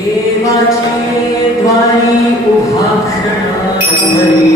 देवाचे द्वारी उभा क्षण भरी,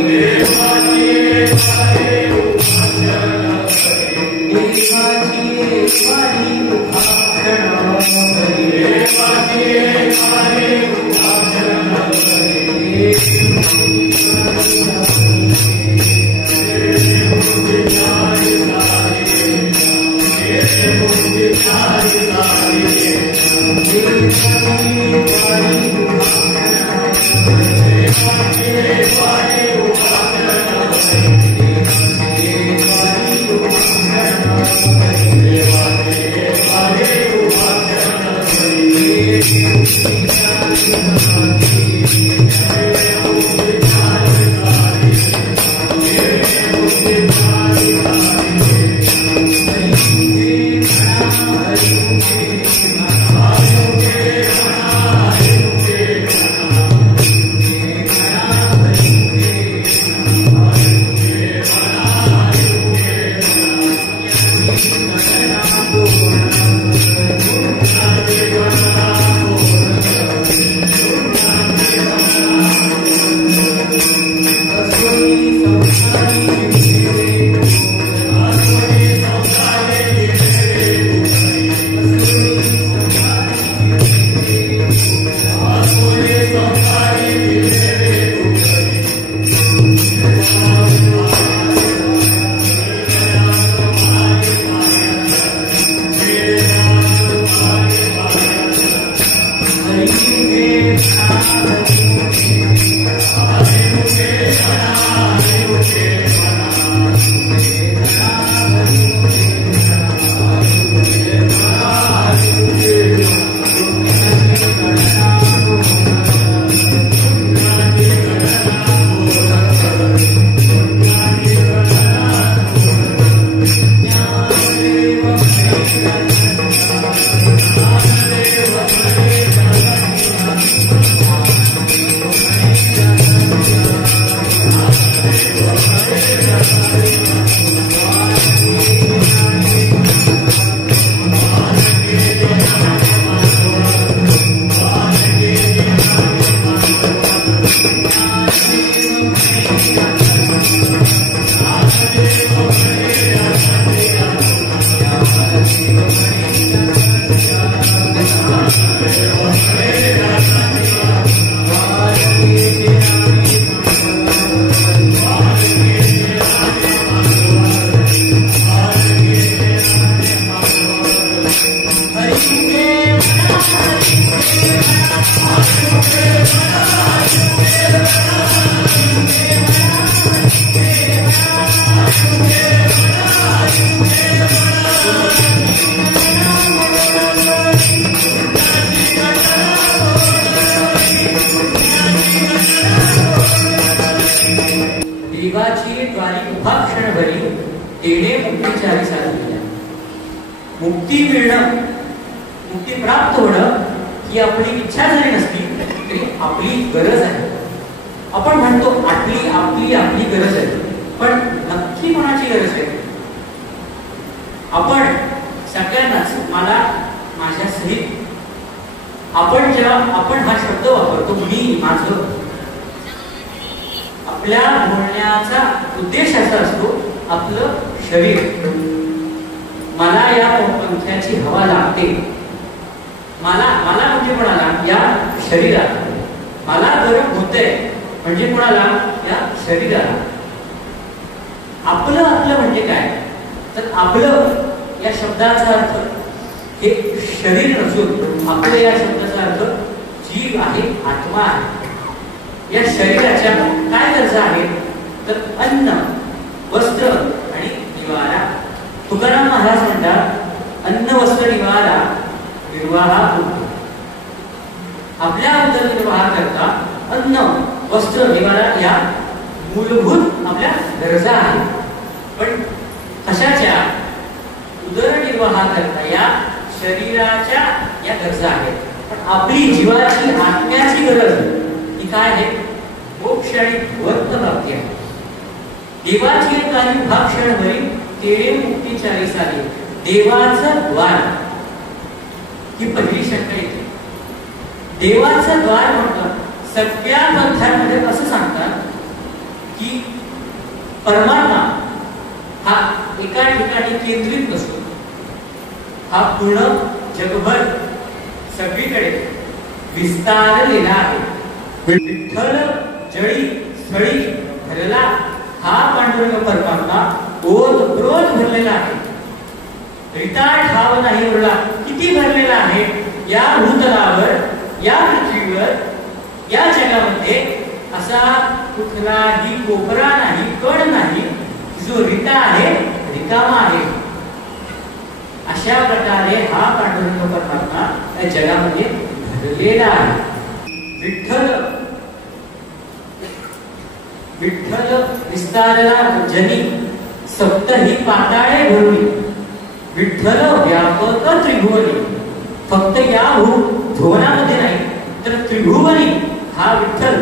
देवाचे द्वारी उभा क्षण भरी, तेणे मुक्तीचारी साधली. मुक्ती मिळणं, मुक्ती प्राप्त होणं ही आपली इच्छा जरी नसली तरी आपली गरज आहे. आपण म्हणतो आपली आपली आपली गरज आहे, पण नक्की कोणाची गरज आहे? आपण सगळ्यांनाच, मला माझ्या सहित, आपण जेव्हा आपण हा शब्द वापरतो मी माझं, आपल्या बोलण्याचा उद्देश असा असतो आपलं शरीर. मला या पंख्याची हवा लागते, मला मला म्हणजे कोणाला? या शरीराला. मला गरम होतंय म्हणजे कोणाला? या शरीराला. आपलं आपलं म्हणजे काय? तर आपलं या शब्दाचा अर्थ हे शरीर नसून आपलं या शब्दाचा अर्थ जीव आहे, आत्मा आहे. या शरीराच्या काय गरजा आहेत? तर अन्न, वस्त्र आणि निवारा. तुकाराम महाराज म्हणतात अन्न वस्त्र निवारा निर्वाहा होतो. आपल्या उदरनिर्वाह करता अन्न वस्त्र निवारा या मूलभूत आपल्या गरजा आहेत. पण कशाच्या? उदरनिर्वाह करता या शरीराच्या या गरजा आहेत. पण आपली जीवाची, आत्म्याची गरज ही काय आहे? मोक्ष आणि भगवंत प्राप्ती आहे. देवाची काही भाक्षण भरी तेणे मुक्तीचारी साधे. देवाचं द्वार ही पहिली शंका येते. देवाचं द्वार म्हणतात. सगळ्या ग्रंथांमध्ये असं सांगतात की परमात्मा हा एका ठिकाणी केंद्रित नसतो, हा पूर्ण जगभर सगळीकडे विस्तारलेला आहे. विठ्ठल जळी स्थळी भरला हा पांडुरंग परमात्मा ओतप्रोत भरलेला आहे. रिता ठाव नाही उरला, किती भरलेला आहे या भूतलावर, या पृथ्वीवर, या जगामध्ये असा कुठलाही कोपरा नाही, कण नाही जो रिता आहे, रिकामा आहे. अशा प्रकारे हा पांडुरंग परमात्मा या जगामध्ये भरलेला आहे. विठ्ठल विठ्ठल विस्तारला जनी सप्तही पाताळे भरली. विठ्ठल व्यापक त्रिभुवनी, फक्त या भुवनामध्ये नाही तर त्रिभुवनी हा विठ्ठल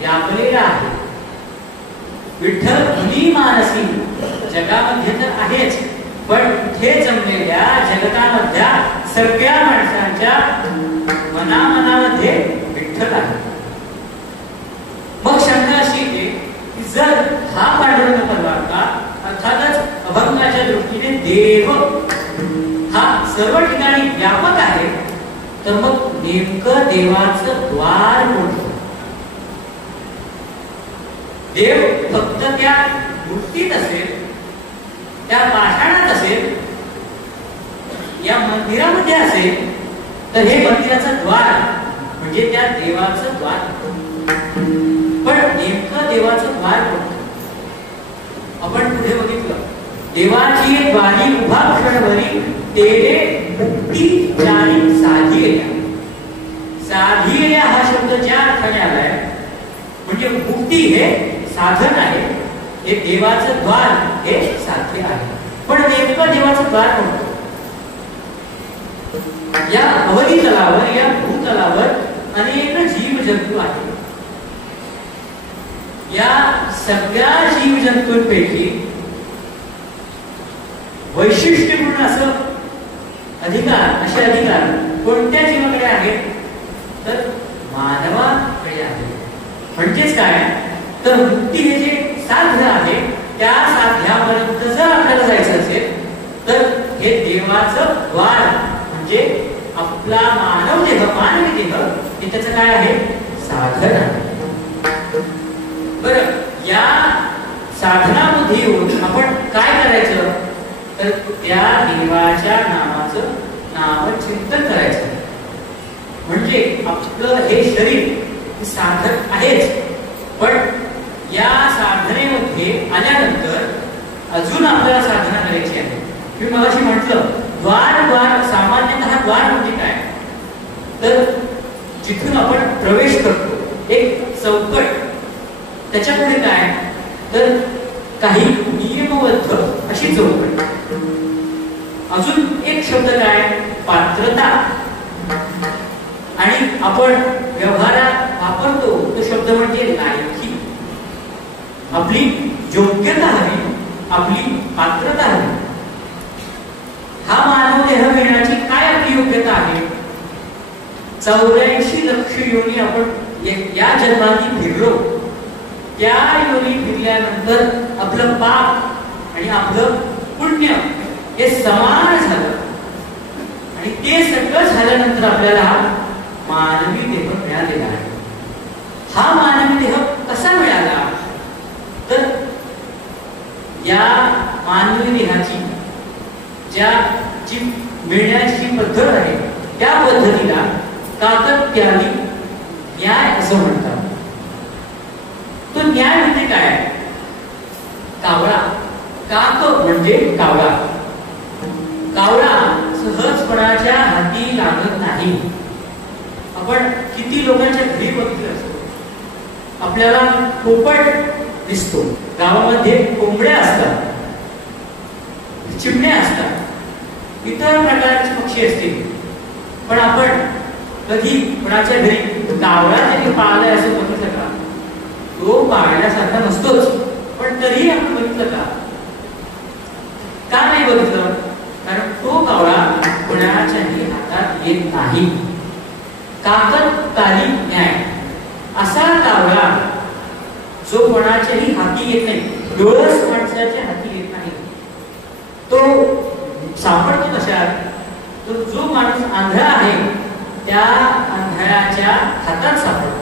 व्यापलेला आहे. विठ्ठल मुनी मानसी जगामध्ये तर आहेच, पण इथे जमलेल्या जगतामधल्या सगळ्या माणसांच्या मनामध्ये विठ्ठल आहे. मग शंका अशी येते की जर हा पांडुरंग परमात्मा अर्थातच अभंगाच्या दृष्टीने देव हा सर्व ठिकाणी व्यापक आहे, तर मग नेमकं देवाचं द्वार कोणतं? देव फक्त त्या मूर्तीत असेल, त्या पाषाणात असेल, या मंदिरामध्ये असेल, तर हे मंदिराचं द्वार म्हणजे त्या देवाचं द्वार. पण नेमकं देवाचं द्वार कोणतं? आपण पुढे बघितलं, देवाची द्वारी उभा क्षणभरी तेरे मुक्ती जाणी साधिल्या. साधिल्या हा शब्द ज्या अर्थाने आलाय म्हणजे मुक्ती हे साधन आहे, हे देवाचं द्वार हे साध्य आहे. पण नेमकं देवाचं द्वार कोणतं? या अवधी तलावर, या भूतलावर अनेक जीव जंतू आहेत. या सगळ्या जीव जंतूंपैकी वैशिष्ट्यपूर्ण असं अधिकार, असे अधिकार कोणत्या जीवाकडे आहेत? तर मानवाकडे आहे. म्हणजेच काय, तर मुक्ती हे जे साध्य आहे त्या साध्यापर्यंत जर आपल्याला जायचं असेल तर हे देवाचं द्वार म्हणजे आपला मानव देह, मानवी देह हे त्याचं काय आहे? साधन आहे. बरं, या साधनामध्ये येऊन आपण काय करायचं? तर त्या देवाच्या नामाचं नामचिंतन करायचं. म्हणजे आपलं हे शरीर साधन आहेच, पण या साधनेमध्ये आल्यानंतर अजून आपल्याला साधना करायची आहे. मी मगाशी म्हटलं द्वार, द्वार सामान्यतः द्वार म्हणजे काय, तर जिथून आपण प्रवेश करतो एक चौकट, त्याच्या पुढे काय, तर काही नियमबद्ध अशी चौकट. अजून एक शब्द काय, पात्रता. आणि आपण व्यवहारात वापरतो तो शब्द म्हणजे लायकी. आपली योग्यता हवी, आपली पात्रता हवी. हा मानव देह मिळण्याची काय आपली योग्यता आहे? 84 लक्ष योनी आपण या जन्मात फिरलो. त्या योनी फिरल्यानंतर आपलं पाप आणि आपलं पुण्य हे समान झालं, आणि ते सगळं झाल्यानंतर आपल्याला हा मानवी देह मिळालेला आहे. हा मानवी देह कसा मिळाला? तर या मानवी देहाची जी मिळण्याची पद्धत आहे त्या पद्धतीला काकत्याली न्याय असं म्हणतात. तो न्याय म्हणजे काय? कावळा. काक म्हणजे कावळा. कावळा सहजपणाच्या हाती लागत नाही. आपण किती लोकांच्या घरी बघितलं असतो, आपल्याला पोपट दिसतो, गावामध्ये कोंबड्या असतात, चिमण्या असतात, इतर प्रकारचे पक्षी असतील, पण आपण कधी कोणाच्या घरी कावळा त्यांनी पाळलाय असं बघितलं का? तो पाळण्यासारखा नसतोच, पण तरीही आपण बघितलं का? का नाही बघितलं? कारण तो कावळा कोणाच्याही हातात येत नाही. काकत ताली न्याय असा कावळा जो कोणाच्याही हाती येत नाही, डोळस माणसाच्या हाती येत नाही, तो सापडतो कशात? तो जो माणूस आंधळा आहे त्या आंधळ्याच्या हातात सापडतो.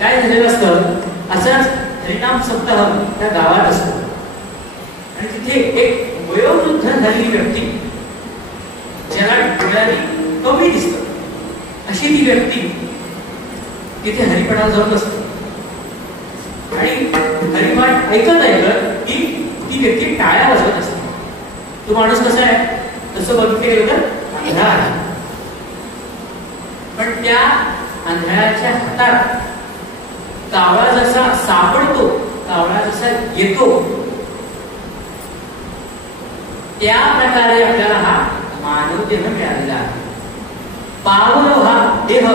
काय झालेलं असतं, असाच हरिनाम सप्ताह त्या गावात असतो आणि तिथे एक वयोवृद्ध झालेली व्यक्ती ज्याला डोळ्याने कमी दिसत अशी ती व्यक्ती तिथे हरिपाठाला जात असते आणि हरिपाठ ऐकत ऐकत ती व्यक्ती टाळ्या वाजवत असते. तो माणूस कसा आहे, तसं बघितलं गेलं तर आंधळा आहे, पण त्या आंधळ्याच्या हातात कावळा जसा सापडतो, कावळा जसा येतो, त्या प्रकारे आपल्याला हा मानव देह मिळालेला आहे. पावलो हा देह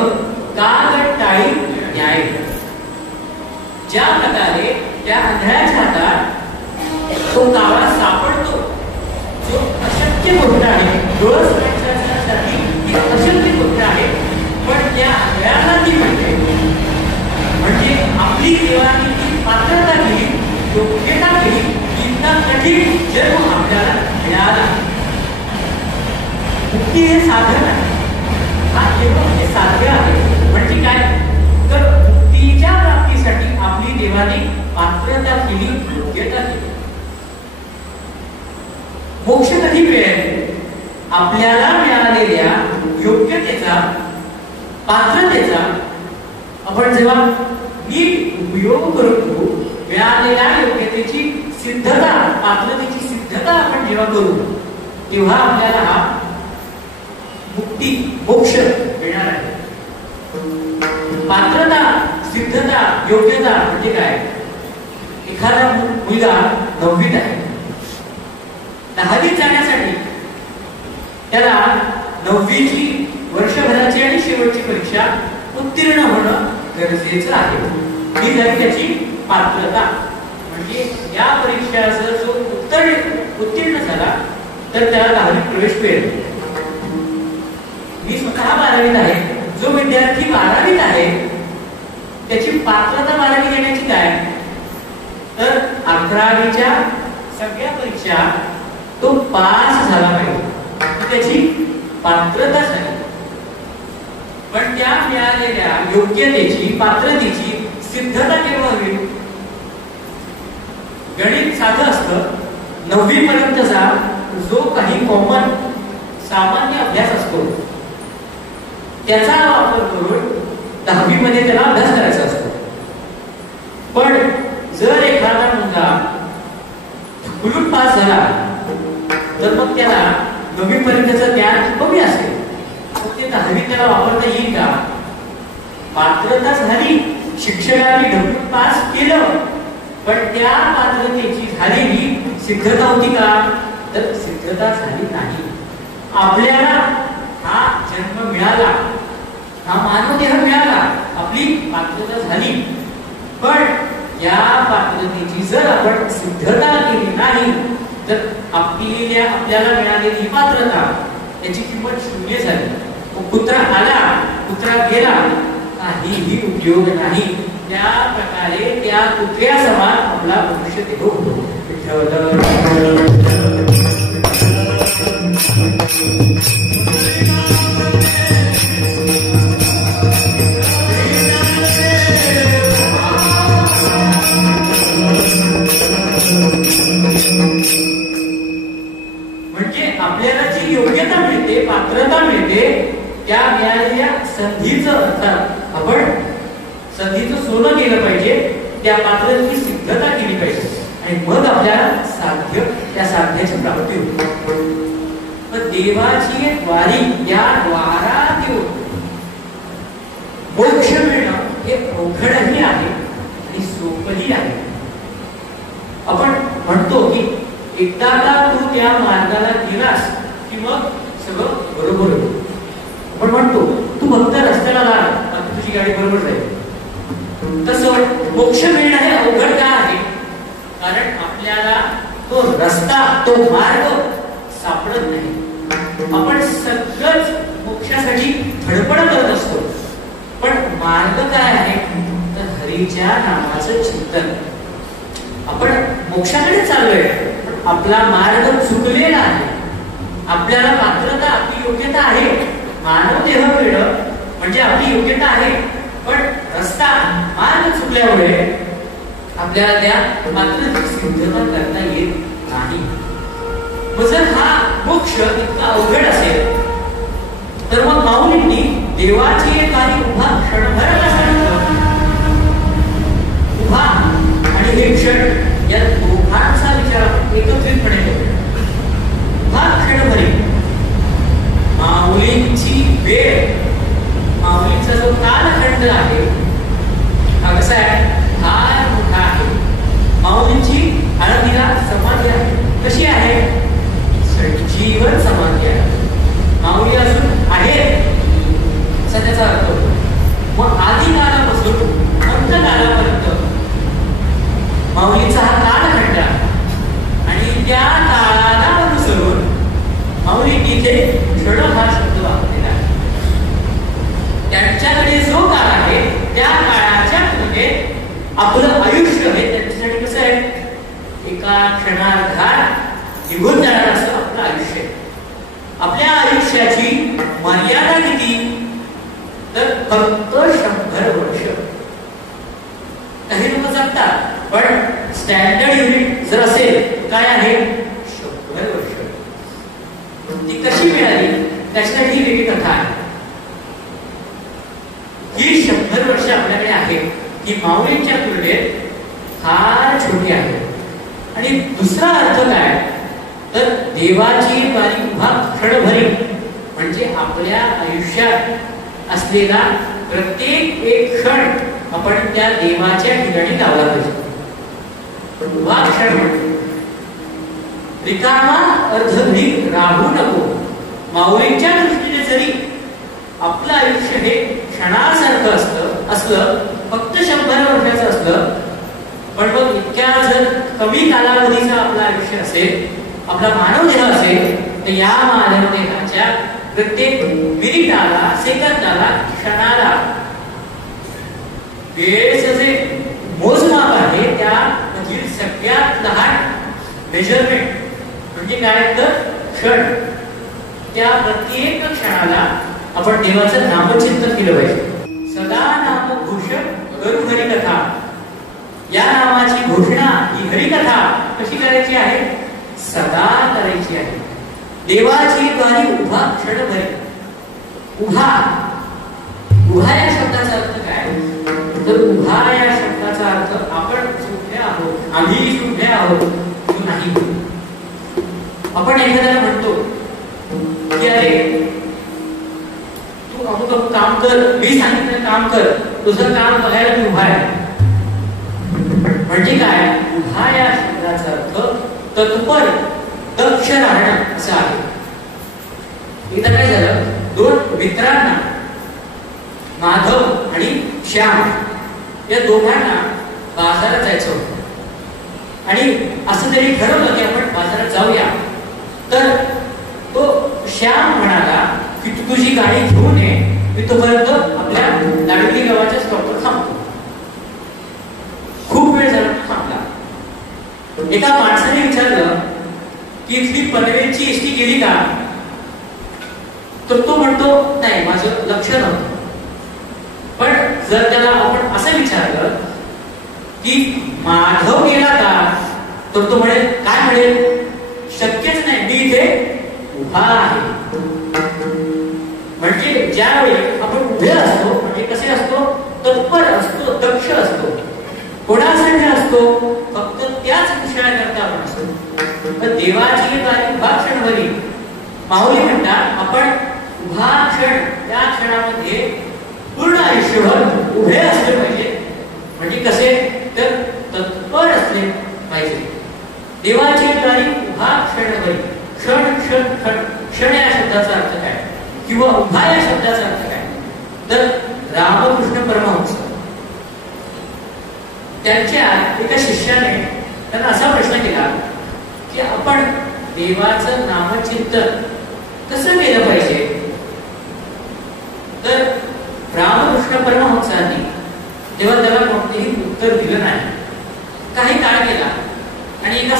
काग टाळी न्याय. ज्या प्रकारे त्या आंधळ्याच्या हातात तो कावळा सापडतो, जो अशक्य गोष्ट आहे, डोळस माणसासाठी ती अशक्य गोष्ट आहे, पण त्या आंधळ्याला ती मिळते. म्हणजे आपली देवाने ती पात्रता केली, योग्यता केली, इतका कठीण जन्म आपल्याला मिळाला. मुक्ती हे साधन आहे, हा केवळ हे साध्य आहे. म्हणजे काय तर मुक्तीच्या प्राप्तीसाठी आपली देवाने पात्रता केली, योग्यता केली. मोक्ष कधी मिळेल? आपल्याला मिळालेल्या योग्यतेचा, पात्रतेचा आपण जेव्हा नीट उपयोग करतो, मिळालेल्या योग्यतेची सिद्धता, पात्रतेची सिद्धता आपण जेव्हा करू, तेव्हा आपल्याला हा मुक्ती, मोक्ष मिळणार आहे. पात्रता, सिद्धता, योग्यता म्हणजे काय? एखादा मुलगा 9वीत आहे, 10वीत जाण्यासाठी त्याला 9वीची वर्षभराची आणि शेवटची परीक्षा उत्तीर्ण होणं गरजेचं आहे. ही झाली त्याची पात्रता. म्हणजे या परीक्षेचा जो उत्तीर्ण झाला तर त्याला 10वीत प्रवेश मिळेल. मी स्वतः 12वीत आहे. जो विद्यार्थी 12वीत आहे त्याची पात्रता 12वी घेण्याची काय? तर 11वीच्या सगळ्या परीक्षा तो पास झाला पाहिजे, त्याची पात्रता झाली. पण त्या मिळालेल्या योग्यतेची, पात्रतेची सिद्धता केव्हा होईल? गणित साधं असतं. 9वी पर्यंतचा जो काही कॉमन सामान्य अभ्यास असतो त्याचा वापर करून 10वी मध्ये त्याला अभ्यास करायचा असतो. पण जर एखादा मुलगा ढकलून पास झाला तर मग त्याला 9वी पर्यंतचं ज्ञान कमी असेल, मग ते 10वी त्याला वापरता येईल का? पात्रता झाली, शिक्षकांनी ढकलून पास केलं, पण त्या पात्रतेची झालेली सिद्धता होती का? तर सिद्धता झाली नाही. आपल्याला हा जन्म मिळाला, हा मानव देह मिळाला, आपली पात्रता झाली, पण या पात्रतेची जर आपण सिद्धता केली नाही तर आपल्याला मिळालेली पात्रता याची किंमत शून्य झाली. कुत्रा आला, कुत्रा गेला, काहीही उपयोग नाही. त्या प्रकारे त्या कुत्र्या समान आपला मनुष्य देह होतो. म्हणजे आपल्याला जी योग्यता मिळते, पात्रता मिळते, त्या मिळालेल्या संधीचं आपण संधीचं सोनं केलं पाहिजे, त्या पात्रतेची सिद्धता केली पाहिजे आणि मग आपल्याला साध्य, त्या साध्याची प्राप्ती होते. पण देवाची एक वारी, या द्वारात येऊन मोक्ष मिळणं हे अवघडही आहे आणि सोपंही आहे. आपण म्हणतो की एकदा का तू त्या मार्गाला गेलास की मग सगळं बरोबर होईल. आपण म्हणतो तू फक्त रस्त्याला लाग, मग तुझी गाडी बरोबर जाईल. तसं मोक्ष मिळणं हे अवघड का आहे? कारण आपल्याला तो रस्ता, तो मार्ग सापडत नाही. आपण सगळंच मोक्षासाठी धडपड करत असतो, मार्ग काय आहे तर हरीच्या नामाचं चिंतन. आपण मोक्षाकडे चाललोय, आपला मार्ग चुकलेला आहे. आपल्याला पात्रता, आपली योग्यता आहे, मानव देह मिळणं म्हणजे आपली योग्यता आहे, पण रस्ता मार्ग चुकल्यामुळे आपल्याला त्या मात्र सिद्धता करता येत नाही. जर हा मोक्ष इतका अवघड असेल तर मग माऊलींनी देवाची एखादी उभा क्षणभर सांगितलं. उभा आणि हे क्षण या दोघांचा विचार एकत्रितपणे करूया. उभा क्षणभरी माऊलींची वेळ, माऊलींचा जो कालखंड आहे हा कसा आहे, फार मोठा आहे. माऊलींची आळंदीला समाधी आहे. कशी आहे, संजीवन समाधी आहे. माऊली अजून आहेत असा त्याचा अर्थ होतो. मग आधी कालापासून अंत कालापर्यंत माऊलीचा हा कालखंड आहे आणि त्या काळाला अनुसरून माऊली इथे क्षण हा शब्द वापरलेला आहे. त्यांच्याकडे जो काळ आहे त्या काळाच्या तुलनेत आपलं आयुष्य हे त्यांच्यासाठी कसं आहे, एका क्षणार्धात निघून जाणार असं आपलं आयुष्य. आपल्या आयुष्याची मर्यादा किती तर फक्त 100 वर्ष. काही लोक जगतात, पण स्टँडर्ड युनिट जर असेल काय आहे 100 वर्ष. ती कशी मिळाली त्याच्यासाठी ही वेगळी कथा आहे. ही 100 वर्ष आपल्याकडे आहे ही माऊलींच्या तुलनेत फार छोटी आहे. आणि दुसरा अर्थ काय तर देवाची बारी उभा क्षणभरी म्हणजे आपल्या आयुष्यात असलेला प्रत्येक एक क्षण आपण त्या देवाच्या ठिकाणी लावला पाहिजे. उभा क्षण म्हणजे रिकामा अर्धघडी राहू नको. माऊलींच्या दृष्टीने जरी आपलं आयुष्य हे क्षणासारखं असलं फक्त 100 वर्षाचं असलं, पण मग इतक्या जर कमी कालावधीचं आपलं आयुष्य असेल, आपला मानव देह असेल, तर या मानव देहाच्या प्रत्येक मिनिटाला, सेकंदाला, क्षणाला वेळेचं जे मोजमाप आहे त्यामधील सगळ्यात लहान मेजरमेंट म्हणजे काय तर क्षण. त्या प्रत्येक क्षणाला आपण देवाचं नामचिंतन केलं पाहिजे. सदा नाम घोषण करू हरिकथा. या नामाची घोषणा ही हरिकथा कशी करायची आहे, सदा करायची आहे. देवाची बारी उभा क्षणभरी. उभा, उभा या शब्दाचा अर्थ काय तर उभा या शब्दाचा अर्थ आपण सुटले आहोत, आम्ही सुटले आहोत तो नाही. आपण एखाद्याला म्हणतो की अरे तू अमुक काम कर, मी सांगितलं काम कर, तुझं काम बघायला तू उभा आहे. म्हणजे काय, उभा या शब्दाचा अर्थ तत्पर, दक्ष राहणं असं आहे. एकदा काय झालं, 2 मित्रांना माधव आणि श्याम या दोघांना बाजारात जायचं होतं आणि असं तरी ठरवलं की आपण बाजारात जाऊया. तर तो श्याम म्हणाला की तू तुझी गाडी घेऊन ये, मी तोपर्यंत आपल्या लाडवली गावाच्या स्टॉपवर थांबतो. खूप वेळ झाला थांबला. एका माणसाने विचारलं की इथली पनवेलची एसटी गेली का, तर तो म्हणतो नाही माझं लक्ष नव्हतं. पण जर त्याला आपण असं विचारलं की माधव गेला का, तर तो म्हणेल काय म्हणेल, शक्यच नाही, मी इथे उभा आहे. म्हणजे ज्यावेळी आपण उभे असतो म्हणजे कसे असतो, तत्पर असतो, दक्ष असतो. कोणासाठी असतो, फक्त त्याच विषयाकरता आपण असतो. तर देवाची बारी उभा क्षणभरी. माऊली म्हणतात आपण उभा क्षण, त्या क्षणामध्ये पूर्ण आयुष्यभर उभे असले पाहिजे. म्हणजे कसे तर तत्पर असले पाहिजे. देवाची बारी उभा क्षणभरी. क्षण क्षण क्षण, क्षण या शब्दाचा अर्थ काय किंवा उभा या शब्दाचा अर्थ काय तर रामकृष्ण परमहंस त्यांच्या एका शिष्याने त्यांना असा प्रश्न केला की आपण देवाचं नामचिंतन कसं केलं पाहिजे. तर रामकृष्ण परमहंसांनी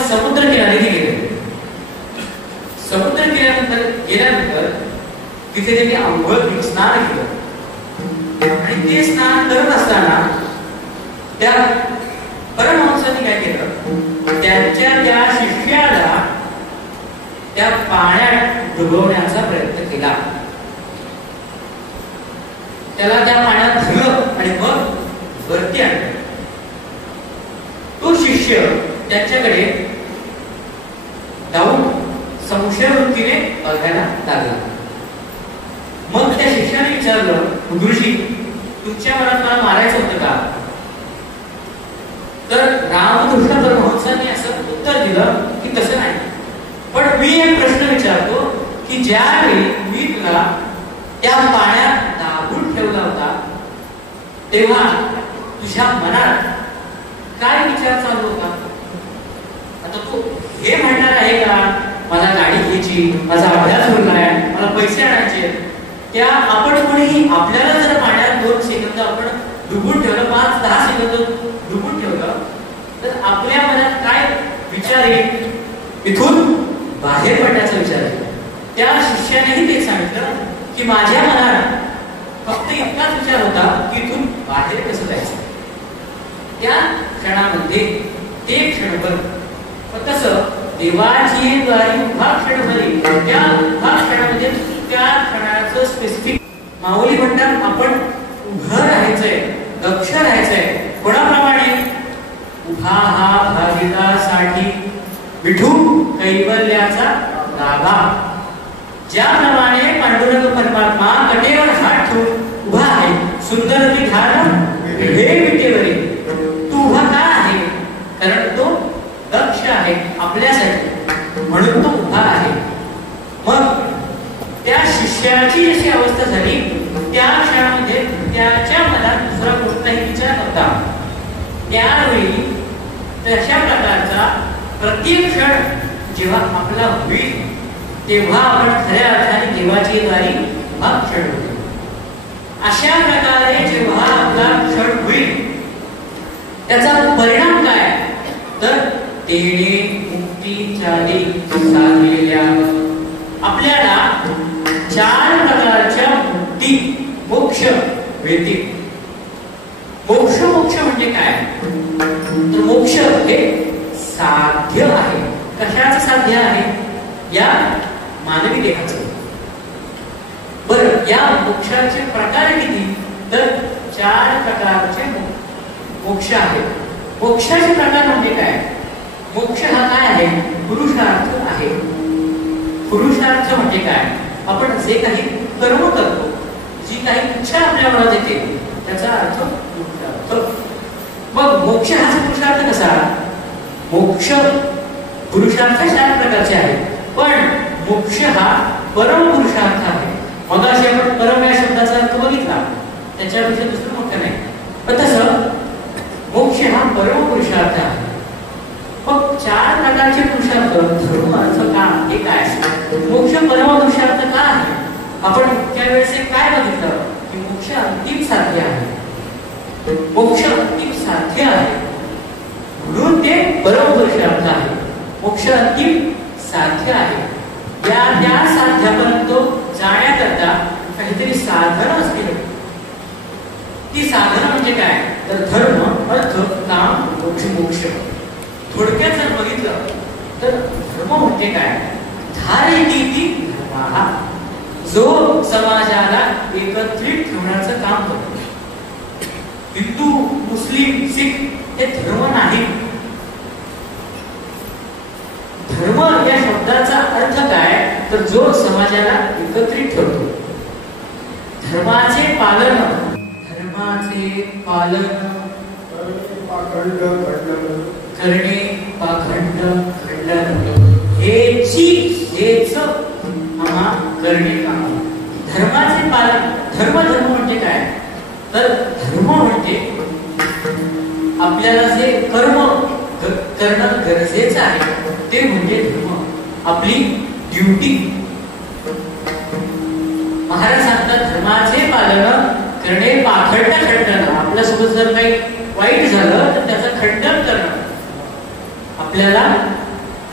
समुद्र किनारी गेले. समुद्र गेल्यानंतर तिथे त्यांनी आंघोळ स्नान केलं आणि ते स्नान करत असताना त्या परमहंसांनी काय केलं, त्यांच्या त्या शिष्याला त्या पाण्यात डुबवण्याचा प्रयत्न केला. त्याला त्या पाण्यात धरलं आणि मग वरती आणलं. तो शिष्य त्याच्याकडे जाऊन संशय वृत्तीने बघायला लागला. मग त्या शिष्याने विचारलं, गुरुजी तुमच्या मनात मला मारायचं होतं का? तर रामकृष्ण परमहंसांनी असं उत्तर दिलं की तसं नाही, पण मी एक प्रश्न विचारतो की ज्यावेळी मी तुला त्या पाण्यात दाबून ठेवला होता तेव्हा तुझ्या मनात काय विचार चालू होता? आता तू हे म्हणणार आहे का मला गाडी घ्यायची, माझा अभ्यास होणार, मला पैसे आणायचे? त्या आपण कोणीही आपल्याला जर पाण्यात 2 सेकंद आपण डुबून ठेवलं, 5-10 सेकंद डुबून ठेवलं तर आपल्या मनात काय विचार येईल? इथून बाहेर पडण्याचा विचार येईल. त्या शिष्यानेही ते सांगितलं की माझ्या मनात फक्त इतकाच विचार होता की इथून बाहेर कसं जायचं. त्या क्षणामध्ये ते क्षणभर तसं देवाची द्वारी उभा क्षण झाली. त्या उभा क्षणामध्ये त्या क्षणाचं स्पेसिफिक माऊली म्हणतात आपण उभं राहायचंय, दक्ष राहायचंय. कोणाप्रमाणे? उभा हा भाविकासाठी विठू कैवल्याचा लाभा. ज्याप्रमाणे पांडुरंग परमात्मा कटेवर हात ठेवून उभा आहे, सुंदर ते ध्यान हे विटेवरी. तू उभा का आहे? कारण तो दक्ष आहे आपल्यासाठी, म्हणून तो उभा आहे. मग त्या शिष्याची जशी अवस्था झाली त्या क्षणामध्ये त्याच्या मनात दुसरा कोणताही विचार नव्हता. त्यावेळी तशा प्रकारचा प्रत्येक क्षण जेव्हा आपला होईल तेव्हा आपण खऱ्या अर्थाने देवाची द्वारी हा क्षण होईल. अशा प्रकारे जेव्हा आपला क्षण होईल त्याचा परिणाम काय? तर तेने मुक्तीच्या साधलेल्या आपल्याला 4 प्रकारच्या मुक्ती मोक्ष मिळतील. मोक्ष म्हणजे काय? तर मोक्ष हे साध्य आहे. कशाचं साध्य आहे? या मानवी देहाचं. बरं, या मोक्षाचे प्रकार किती? तर 4 प्रकारचे मोक्ष आहेत. मोक्षाचे प्रकार म्हणजे काय? मोक्ष हा काय आहे? पुरुषार्थ आहे. पुरुषार्थ म्हणजे काय? आपण जे काही कर्म करतो, जी काही इच्छा आपल्या मनात येते त्याचा अर्थ पुरुषार्थ. मग मोक्ष हा पुरुषार्थ कसा? मोक्ष पुरुषार्थ 4 प्रकारचे आहेत, पण मोक्ष हा परम पुरुषार्थ आहे. मग अशी आपण परम या शब्दाचा अर्थ बघितला, त्याच्यापेक्षा दुसरं मोठं नाही. पण तसं मोक्ष हा परम पुरुषार्थ आहे. मग 4 प्रकारचे पुरुषार्थ, धर्म, अर्थ, काम हे काय? मोक्ष परम पुरुषार्थ का आहे? आपण त्यावेळेस काय बघितलं की मोक्ष अंतिम साध्य आहे. मोक्ष अंतिम साध्य आहे म्हणून ते परम पुरुषार्थ आहे. मोक्ष अंतिम साध्य आहे. त्या साध्यापर्यंत जाण्याकरता काहीतरी साधन असतील. ती साधन म्हणजे काय? तर धर्म, अर्थ, काम, मोक्ष. थोडक्यात जर बघितलं तर धर्म म्हणजे काय? धारयतीति धर्मः, जो समाजाला एकत्रित ठेवण्याचं काम करतो. हिंदू, मुस्लिम, सिख हे धर्म नाही. धर्म या शब्दाचा अर्थ काय? तर जो समाजाला एकत्रित ठेवतो. धर्माचे पालन करणे, पाखंड खंडन हेच आम्हा करणे काम. धर्माचे पालन. धर्म म्हणजे काय? तर धर्म म्हणजे आपल्याला जे कर्म करणं गरजेचं आहे ते म्हणजे धर्म, आपली ड्युटी. महाराज सांगतात धर्माचे पालन करणे, पाखंड खंडन. आपल्यासोबत जर काही वाईट झालं तर त्याचं खंडन करणं, आपल्याला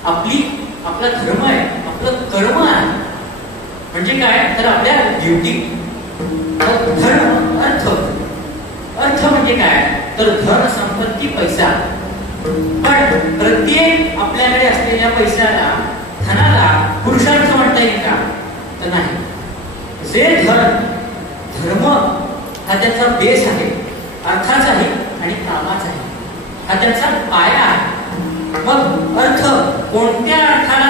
आपला धर्म आहे, आपलं कर्म आहे. म्हणजे काय तर आपल्या ड्युटी. धर्म अर्थ म्हणजे काय तर धन संपत्ती पैसा. पण प्रत्येक आपल्याकडे असलेल्या पैशाला धनाला पुरुषार्थ म्हणता येईल का तर नाही. जे धर्म हा त्याचा बेस आहे, अर्थाचा आहे आणि कामाचा आहे, हा त्याचा पाया आहे. मग अर्थ कोणत्या अर्थाला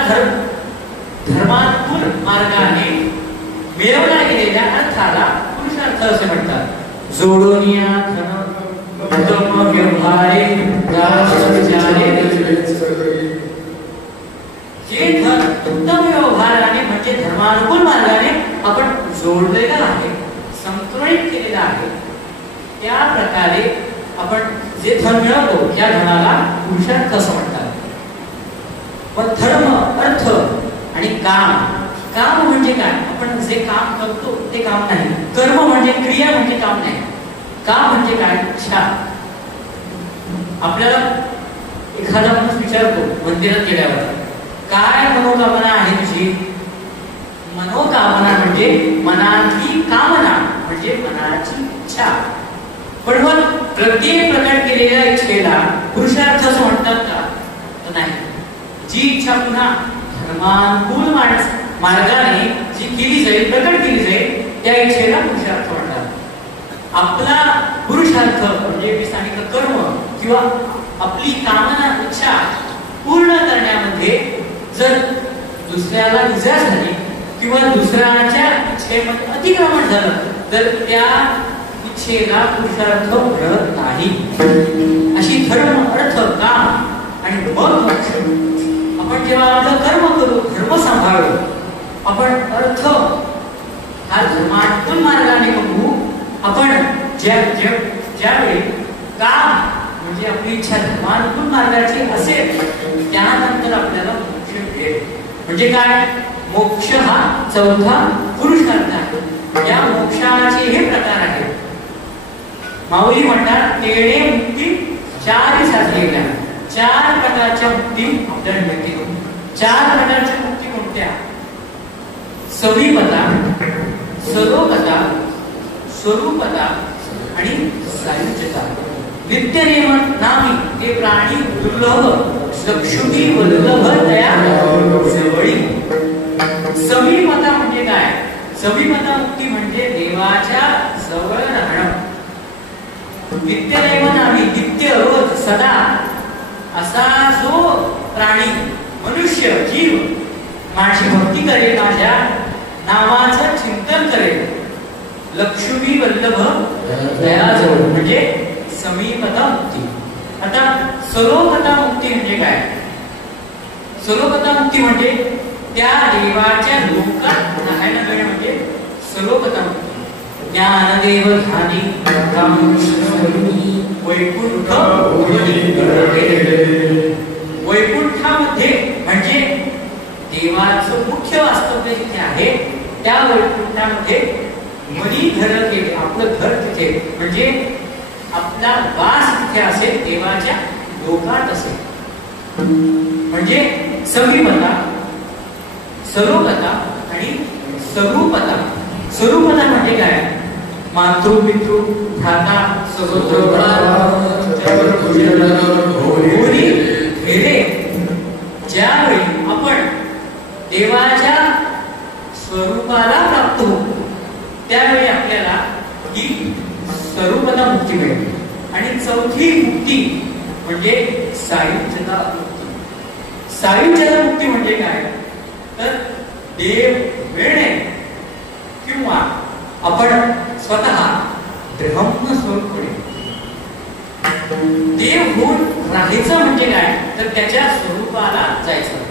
धर्मानुकूल मार्गाने मिळवला गेलेल्या अर्थाला पुरुषार्थ असे म्हणतात. जोडोनिया धर्म व्यवहारे जे धन उत्तम व्यवहाराने म्हणजे धर्मानुकूल मार्गाने आपण जोडलेलं आहे, संतुलित केलेलं आहे, त्या प्रकारे आपण जे धन मिळवतो त्या धनाला पुरुषार्थ असं म्हणतात. पण धर्म अर्थ आणि काम म्हणजे काय आपण जे काम करतो ते काम नाही. कर्म म्हणजे क्रिया म्हणजे काम नाही. काम म्हणजे काय इच्छा. आपल्याला एखादा माणूस विचारतो मंदिरात गेल्यावर काय मनोकामना आहे तुझी. मनोकामना म्हणजे मनातली कामना म्हणजे मनाची इच्छा. पण मग प्रत्येक प्रकट केलेल्या इच्छेला पुरुषार्थ असं म्हणतात का तर नाही. जी इच्छा पुन्हा धर्मानुकूल मार्गाने जी केली जाईल, प्रकट केली जाईल, त्या इच्छेला पुरुषार्थ म्हणतात. आपला पुरुषार्थ म्हणजे मी सांगितलं कर्म किंवा आपली कामना इच्छा पूर्ण करण्यामध्ये जर दुसऱ्याला इजा झाली किंवा दुसऱ्याच्या इच्छेमध्ये अतिक्रमण झालं तर त्या इच्छेला पुरुषार्थ मिळत नाही. अशी धर्म अर्थ काम आणि मग आपण जेव्हा आपलं कर्म करू, धर्म सांभाळू, आपण अर्थ हा धर्मानुकूल मार्गाने बघू. आपण ज्यावेळी काम म्हणजे आपली इच्छा धर्मानुकूल मार्गाची असेल त्यानंतर आपल्याला मोक्ष मिळेल. म्हणजे काय मोक्ष हा चौथा पुरुषार्थ आहे. या मोक्षाचे हे प्रकार आहेत. माऊली म्हणतात तेणे मुक्ती चारी साधलेल्या. 4 प्रकारच्या मुक्ती आपल्याला मिळतील. 4 प्रकारच्या मुक्ती कोणत्या. सविपता, सरोपता, स्वरूपता आणि सायुज्यता. नित्यनेम नामी हे प्राणी दुर्लभ लक्ष्मी वल्लभ तया जवळी. सविपता म्हणजे काय. सविपता मुक्ती म्हणजे देवाच्या जवळ राहणं. नित्यनेम नामी नित्य रोज सदा असा जो प्राणी मनुष्य जीव माझी भक्ती करेल, माझ्या नावाचं चिंतन करेल, लक्ष्मी वल्लभ दयाजवळ म्हणजे समीपता मुक्ती. आता सरोपता मुक्ती म्हणजे काय. सरोपता मुक्ती म्हणजे त्या देवाच्या लोकात राहायला मिळणं म्हणजे सरोपता मुक्ती. ज्ञानदेव ध्यानी वैकुंठ. वैकुंठामध्ये म्हणजे देवाचं मुख्य वास्तव्य जिथे आहे त्या वैकुंठामध्ये मनी घर केले. आपलं घर तिथे म्हणजे आपला वास तिथे असेल, देवाच्या लोकात असेल. म्हणजे समीपता, सरोपता आणि स्वरूपता. स्वरूपता म्हणजे काय. मातृ पितृ भ्राता सहोदर ज्यावेळी आपण देवाच्या स्वरूपाला प्राप्त होतो त्यावेळी आपल्याला ही स्वरूपता मुक्ती मिळते. आणि चौथी मुक्ती म्हणजे सायुज्यता मुक्ती. सायुज्यता मुक्ती म्हणजे काय तर देव मिळणे किंवा आपण स्वतः ब्रह्मस्वरूप होणे. देव होऊन राहायचं म्हणजे काय तर त्याच्या स्वरूपाला जायचं.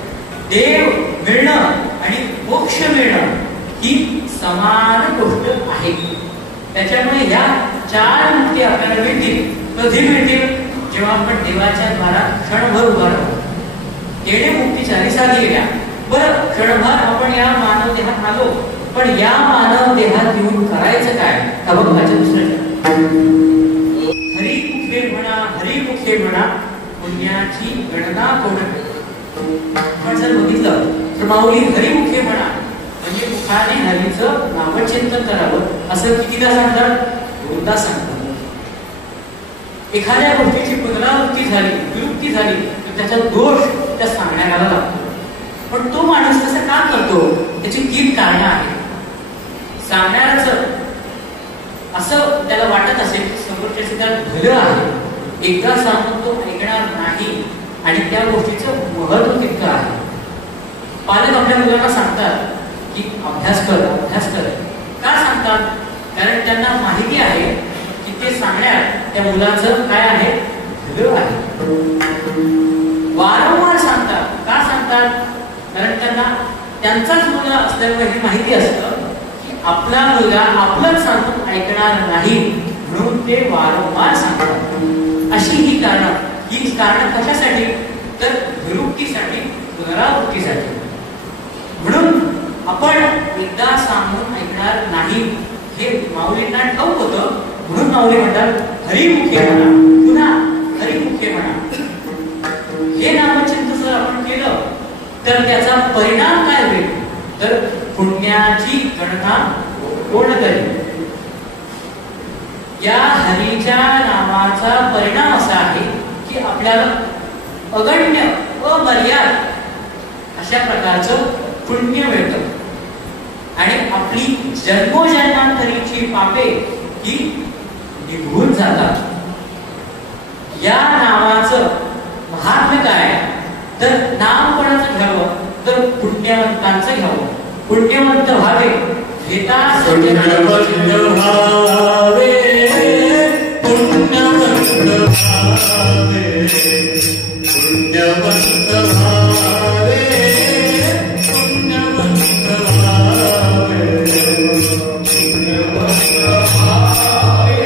देव मिळणं आणि मोक्ष मिळणं ही समान गोष्ट आहे. त्याच्यामुळे या 4 मुक्ती आपल्याला मिळतील. कधी मिळतील जेव्हा आपण देवाच्या द्वारात क्षणभर उभा राहू. येणे मुक्ती 4 साधी गेल्या. बरं क्षणभर आपण या मानव देहात आलो, पण या मानव देहात येऊन करायचं काय अभंगाच्या दुसऱ्या हरिमुखे म्हणा, हरिमुखे म्हणा पुण्याची गणना कोण. पण जर बघितलं तर माऊली हरिमुखे म्हणा म्हणजे मुखाने हरीचं नामचिंतन करावं असं कितीदा सांगतात? दोनदा सांगतात. एखाद्या गोष्टीची पुनरावृत्ती झाली, विरुक्ती झाली तर त्याचा दोष त्या सांगण्याला लागतो. पण तो माणूस तसं का करतो? त्याची 3 कारणं आहेत. सांगणारच असं त्याला वाटत असेल की समोरच्याचं त्याला भलं आहे, एकदा सांगून तो ऐकणार नाही आणि त्या गोष्टीचं महत्व तितकं आहे. पालक आपल्या मुलांना सांगतात की अभ्यास कर, अभ्यास कर. का सांगतात? कारण त्यांना माहिती आहे की ते सांगण्यात त्या मुलाचं काय आहे? भलं आहे. वारंवार सांगतात. का सांगतात? कारण त्यांना त्यांचाच मुलगा असल्यामुळे हे माहिती असतं की आपला मुलगा आपलंच सांगून ऐकणार नाही, म्हणून ते वारंवार सांगतात. अशी ही कारणं कशासाठी? तर विरुक्तीसाठी, पुनरावृत्तीसाठी. म्हणून आपण एकदा सांगून ऐकणार नाही हे माऊलींना ठाऊक होतं, म्हणून माऊली म्हणतात हरिमुखे म्हणा, पुन्हा हरिमुखे म्हणा. हे नामचिंतन जर आपण केलं तर त्याचा परिणाम काय होईल? तर पुण्याची गणना कोण करेल? या हरीच्या नामाचा परिणाम असा आहे की आपल्याला अगण्य, अमर्याद अशा प्रकारचं पुण्य मिळतं आणि आपली जन्मोजन्मांतरीची पापे ही निघून जातात. या नावाचं महात्म्य काय? तर नाम कोणाचं घ्यावं? तर पुण्यवंतांचं घ्यावं. पुण्यवंत व्हावे घेता पुण्यवंत व्हावे, पुण्यवंत व्हावे, पुण्यवंत व्हावे, पुण्यवंत व्हावे, पुण्यवंत व्हावे, पुण्यवंत व्हावे,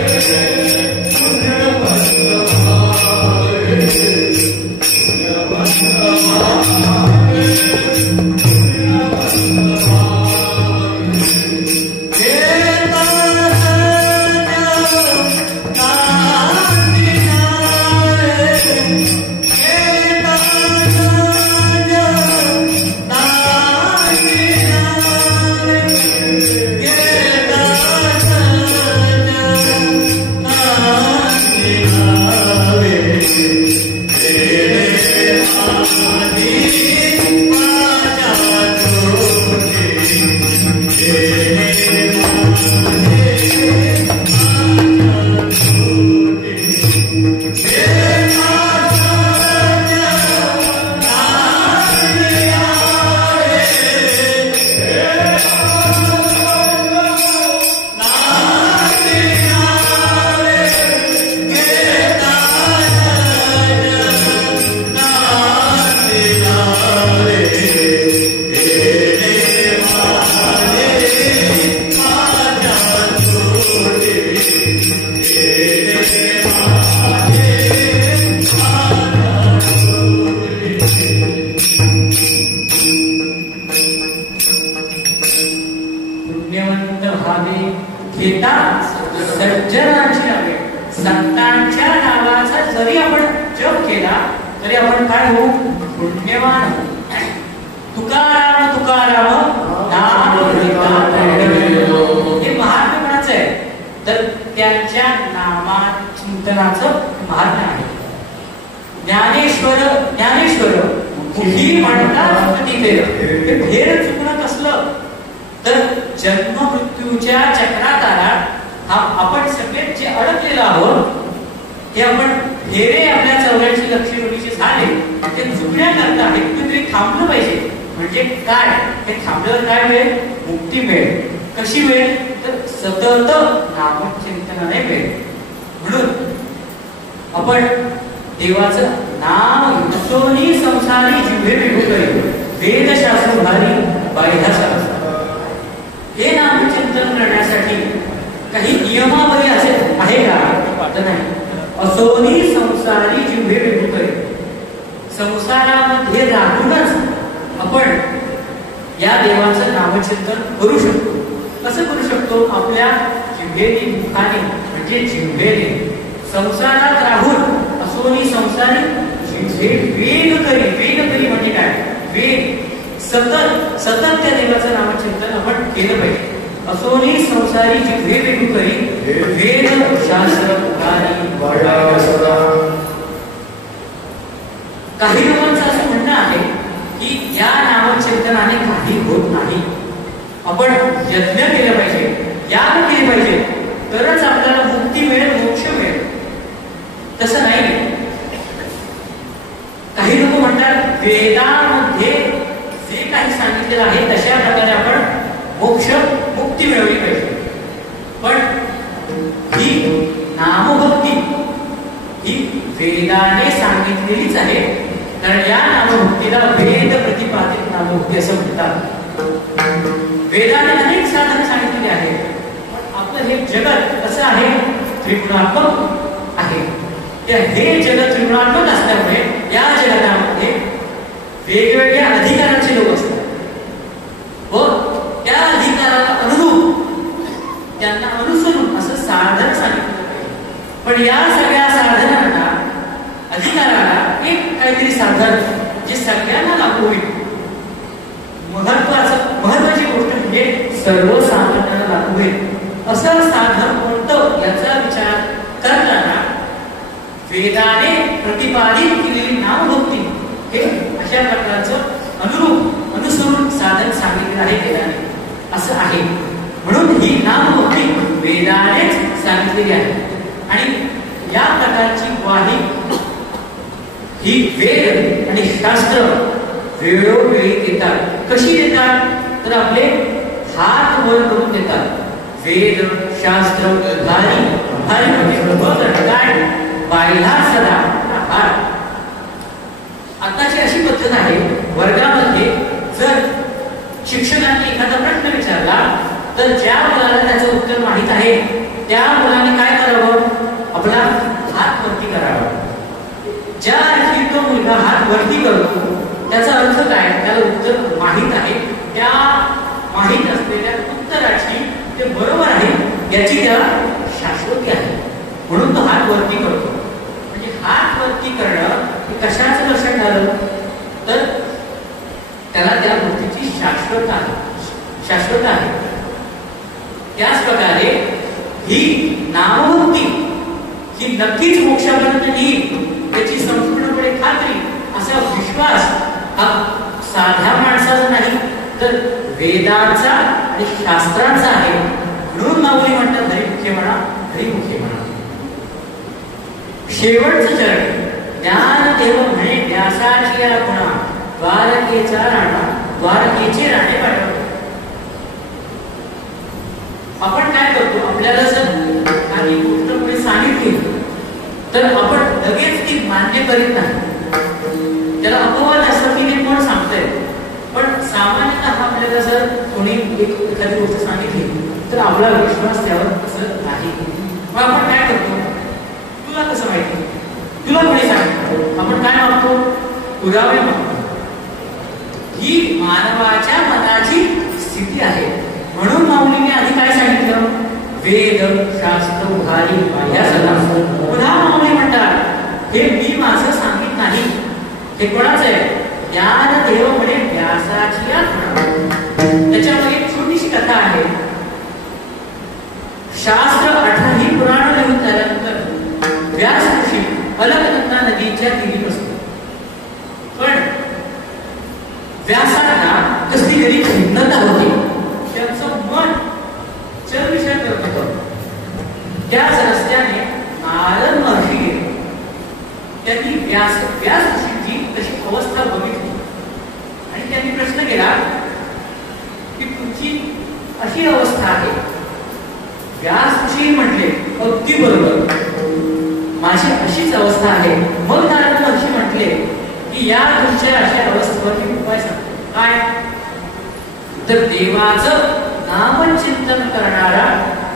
वेग करी म्हणजे काय? वेग सतत सतत त्या देवाचं नामचिंतन आपण केलं पाहिजे. असोनी संसारी जिथे वेग करी वेद शास्त्र काही लोकांचं असं म्हणणं आहे की या नामचिंतनाने काही होत नाही, आपण यज्ञ केलं पाहिजे, याग केले पाहिजे, तरच आपल्याला मुक्ती मिळेल, मोक्ष मिळेल. तसं नाही. काही लोक म्हणतात वेदामध्ये जे काही सांगितलेलं आहे तशा प्रकारे आपण मोक्ष मुक्ती मिळवली पाहिजे. पण ही नामभक्ती ही वेदाने सांगितलेलीच आहे, कारण या नामभक्तीला वेद प्रतिपादित नामभक्ती असं म्हणतात. वेदाने अनेक साधन सांगितलेले आहेत, पण आपलं हे जगत कसं आहे? त्रिगुणात्मक आहे. हे जगत त्रिगुणात्मक असल्यामुळे या जगतामध्ये वेगवेगळ्या अधिकाराचे लोक असतात व त्या अधिकाराला अनुरूप त्यांना अनुसरून असं साधन सांगितलं पाहिजे. पण या सगळ्या साधनांना अधिकाराला एक काहीतरी साधन जे सगळ्यांना लागू होईल. महत्वाची गोष्ट म्हणजे सर्वसामान्यांना लागू होईल असं साधन कोणतं याचा विचार करताना वेदाने प्रतिपादित केलेली नामभक्ती हे अशा प्रकारचं अनुसरून साधन सांगितलेलं आहे वेदाने, असं आहे. म्हणून ही नामभक्ती वेदानेच सांगितलेली आहे. आणि या प्रकारची ग्वाही ही वेद आणि शास्त्र वेळोवेळी देतात. कशी देतात? तर आपले हात वर करून देतात. वेद शास्त्र भारी काय बायला सदा हार. आताची अशी पद्धत आहे, वर्गामध्ये जर शिक्षकांनी एखादा प्रश्न विचारला तर ज्या मुलाला त्याचं उत्तर माहित आहे त्या मुलाने काय करावं? आपला हात वरती करावा. ज्या अर्थी तो मुलगा हात वरती करतो त्याचा अर्थ काय? त्याला उत्तर माहित आहे, त्या माहित असलेल्या उत्तराची ते बरोबर आहे याची त्याला शाश्वती आहे, म्हणून तो हात वरती करतो. म्हणजे हात वरती करणं हे कशाचं लक्षण झालं? तर त्याला त्या गोष्टीची शाश्वत आहे. त्याच प्रकारे ही नामभक्ती ही नक्कीच मोक्षापर्यंत नेईल याची संपूर्णपणे खात्री, असा विश्वास हा साध्या माणसाचा नाही तर वेदांचा आणि शास्त्रांचा आहे. म्हणून माऊली म्हणतात हरिमुखे म्हणा, हरिमुखे म्हणा. शेवटचं चरण ज्ञानदेव म्हणे व्यासाची या गुणा द्वारकेचा राणा द्वारकेचे राणे पाठवतो. आपण काय करतो? आपल्याला जर काही गोष्ट पुढे सांगितली तर आपण लगेच ती मान्य करीत नाही. त्याला अपवाद असतं की हे कोण सांगतंय. पण सामान्यतः आपल्याला जर कोणी एखादी गोष्ट सांगितली तर आपला विश्वास त्यावर असं नाही. मग आपण काय करतो? तुला कसं माहिती? तुला कोणी सांगितलं? आपण काय मागतो? पुरावे मागतो. ही मानवाच्या मनाची स्थिती आहे. म्हणून माऊलीने आधी काय सांगितलं? वेद शास्त्र उभारी या सदा. पुन्हा माऊली म्हणतात हे मी माझं सांगित नाही, हे कोणाचं आहे? ज्ञानदेव म्हणे व्यासाची या गुणा. त्याच्यामध्ये एक छोटीशी कथा आहे. शास्त्र 18 पुराण लिहून झाल्यानंतर व्यास ऋषी अलकनंदा नदीच्या तीरी बसतो. पण व्यासांना कसली तरी खिन्नता होती. त्यांचं मन चलविचल करत होतं. त्याच रस्त्याने नारद महर्षी गेले. त्यांनी व्यास ऋषींची तशी अवस्था बघितली आणि त्यांनी प्रश्न केला की तुमची अशी अवस्था आहे. व्यास ऋषी म्हटले अगदी बरोबर, माझी अशीच अवस्था आहे. मग नारद महर्षी म्हटले की या तुमच्या अशा अवस्थेवरती उपाय सांगतो. काय? तर देवाचं नामचिंतन करणारा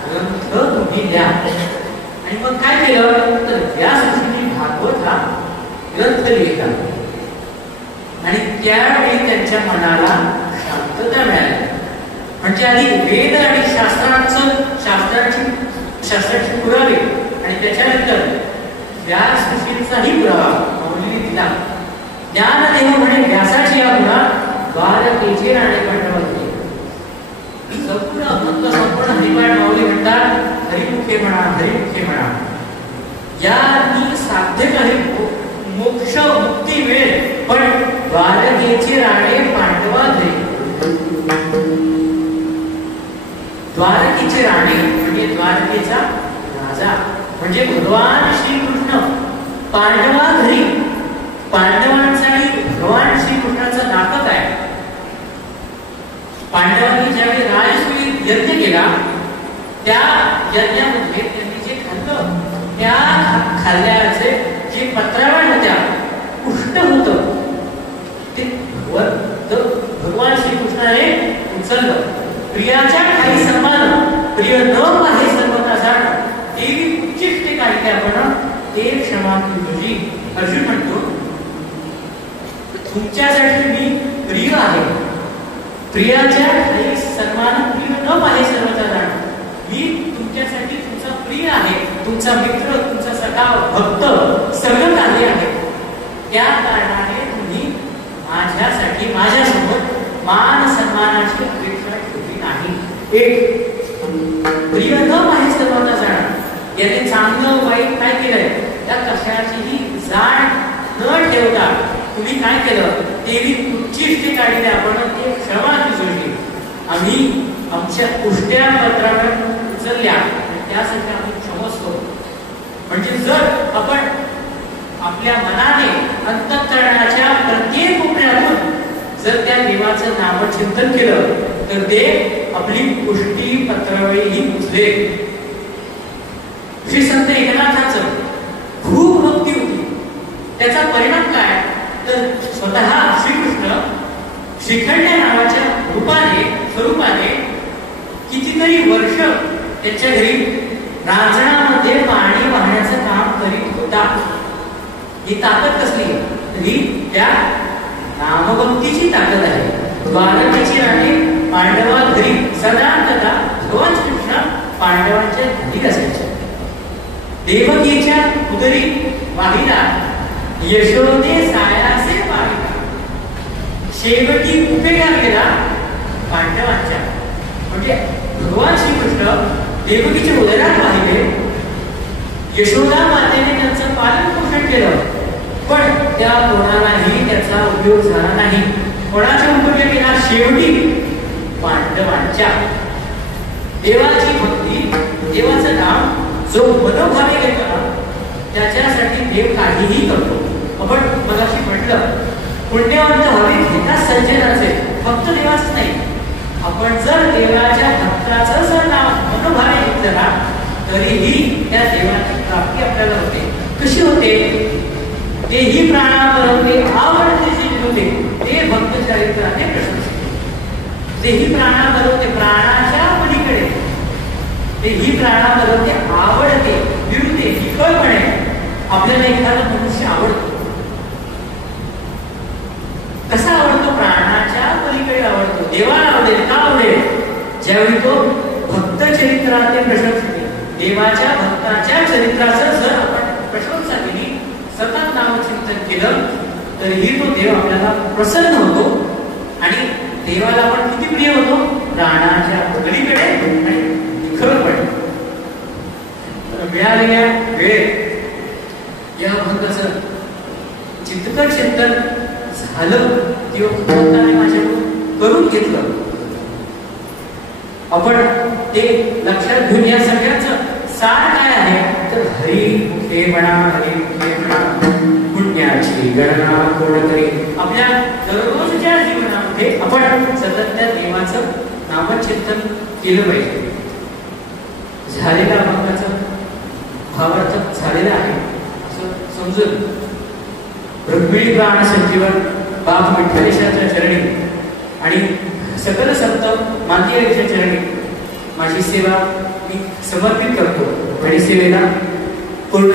ग्रंथ तुम्ही द्या. आणि मग काय केलं? तर व्यास ऋषींनी भागवत हा ग्रंथ लिहिला आणि त्यावेळी त्यांच्या मनाला शांतता मिळाली. म्हणजे आधी वेद आणि शास्त्राचे पुरावे आणि त्याच्यानंतर व्यास ऋषींचाही पुरावा माऊलीने दिला. ज्ञानदेव म्हणे व्यासाची या गुणा द्वारकेचे राणे पांडवांचे. संपूर्ण भक्त संपूर्ण हरिपाठ माऊली म्हणतात हरिमुखे म्हणा हरिमुखे म्हणा. यांनी साध्य काही मोक्ष मुक्ती मिळेल पण द्वारकेचे राणे पांडवा घरी. द्वारकेचे राणे म्हणजे द्वारकेचा राजा म्हणजे भगवान श्रीकृष्ण पांडवा घरी. पांडवांचा आणि भगवान श्रीकृष्णाचं नातं काय? पांडवांनी ज्यावेळी राजसूय यज्ञ केला त्या यज्ञामध्ये त्यांनी जे खाल्लं त्या खाल्ल्याचे जे पत्रावळ होत्या उष्ट होतं ते भगवान श्रीकृष्णाने उचललं. प्रियाच्या काही सन्मान प्रिय न आहे सर्वता जाण देवी उच्चिष्टे काढले आपण ते क्षमा तुझी. अर्जुन म्हणतो तुमच्यासाठी मी प्रिय आहे. प्रियाच्या काही सन्मान प्रिय न आहे सर्वता जाण. मी तुमच्यासाठी तुमचा प्रिय आहे, तुमचा मित्र, तुमचा सखा, भक्त सगळं काही आहे. त्या कारणाने तुम्ही माझ्यासाठी माझ्यासोबत मान सन्मानाची अपेक्षा ठेवली नाही. एक प्रिय न आहे सर्वता जाण. याने चांगलं वाईट काय केलंय त्या कशाचीही जाण न ठेवता तुम्ही काय केलं? देवी उच्चिष्टे काढले आपण ते क्षमा तुझी. आम्ही आमच्या उष्ट्या पत्रावर उचलल्या त्यासाठी आम्ही क्षमस्व. म्हणजे जर आपण आपल्या मनाने अंतःकरणाच्या प्रत्येक कोपऱ्यातून जर त्या देवाचं नामचिंतन केलं तर ते आपली उष्टी पत्रावळीही उचलेल. श्री संत एकनाथाचं खूप भक्ती होती. त्याचा परिणाम काय तर स्वतः श्रीकृष्ण श्रीखंड नावाच्या स्वरूपाने कितीतरी वर्ष त्याच्या घरी रांजणामध्ये पाणी वाहण्याचं काम करीत होता. ही ताकद कसली? ही त्या नामभक्तीची ताकद आहे. द्वारकेची राणी पांडवा घरी सदा कदा भगवान कृष्ण पांडवांच्या घरी असायचे. देवकीच्या उदरी वाहिला यशोदे सायासे वाहिला. शेवटी उपयोगा केला पांडवांच्या. म्हणजे भगवान श्रीकृष्ण देवकीच्या उदरात वाहिले. यशोदा मातेने त्यांचं पालन पोषण केलं पण त्या कोणालाही त्याचा उपयोग झाला नाही. कोणाचा उपयोग केला? शेवटी पांडवांच्या. देवाची भक्ती देवाचं नाम जो मनोभावे घेतो त्याच्यासाठी देव काहीही करतो. आपण मगाशी म्हटलं पुण्यवंत व्हावे घेतात सज्जनाचे फक्त देवाच नाही. आपण जर देवाच्या भक्ताचं जर नाव मनोभावे घेतलं ना तरीही त्या देवाची प्राप्ती आपल्याला होते. कशी होते? तेही प्राणावरते आवडते जे होते ते भक्त चरित्राने प्रशंसिते. तेही प्राणावरते प्राणाच्या पलीकडे तेही प्राणावरते आवडते विरुद्ध निखळपणे आपल्याला एखादा मनुष्य आवडतो. कसा आवडतो? प्राणाच्या पलीकडे आवडतो. देवाला आवडेल का आवडेल? ज्यावेळी तो भक्त चरित्रात प्रशंसिते. देवाच्या भक्ताच्या चरित्राचं जर आपण प्रशंसा केली सतत नामचिंतन केलं तरीही तो देव आपल्याला प्रसन्न होतो आणि देवाला आपण किती प्रिय होतो? प्राणाच्या पलीकडे आणि निखळपणे. मिळालेल्या वेळेत या भक्ताचं चिंतन झालं किंवा भगवंताने माझ्याकडून करून घेतलं. आपण ते लक्षात घेऊन या सगळ्याचं सार काय आहे तर हरिमुखे म्हणा हरिमुखे म्हणा पुण्याची गणना कोण करी. आपल्या दररोजच्या जीवनामध्ये आपण सतत त्या देवाचं नामचिंतन केलं पाहिजे. झालेल्या अभंगाचं भावार्थ झालेला आहे असं समजून रुक्मिणी प्राण संजीवन बाप विठ्ठलेशाच्या चरणी आणि सकल संत मातेच्या चरणी माझी सेवा मी समर्पित करतो आणि सेवेला पूर्ण